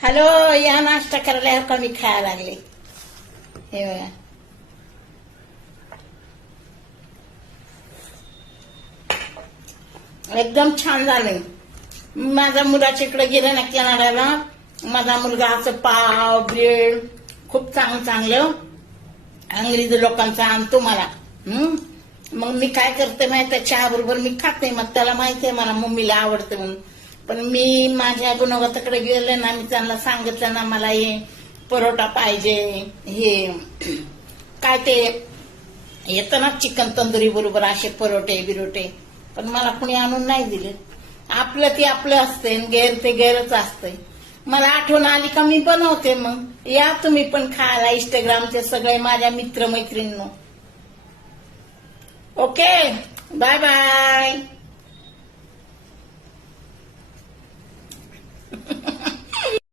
Hello, या नाश्ता करायला हो का मी खायला लागले. हे बघा, एकदम छान झाले. माझ्या मुलाच्या इकडे गेले ना कॅनडाला, माझा मुलगा असं पाव ब्रेड खूप चांगलं चांगलं अंग्रेजी लोकांचा आणतो मला. मग मी काय करते माहिती, चहा बरोबर मी खाते. मग त्याला माहिती आहे मला मम्मीला आवडते म्हणून. पण मी माझ्या गुणवत्ताकडे गेले ना, मी त्यांना सांगितलं ना मला हे परोटा पाहिजे, हे काय ते येतं ना चिकन तंदुरी बरोबर असे परोटे बिरोटे, पण मला कुणी आणून नाही दिले. आपलं ते आपलं असते, गैर ते गैरच असते. मला आठवण आली का मी बनवते. मग या तुम्ही पण खायला, इंस्टाग्रामचे सगळे माझ्या मित्रमैत्रिणींनो. Okay, bye bye.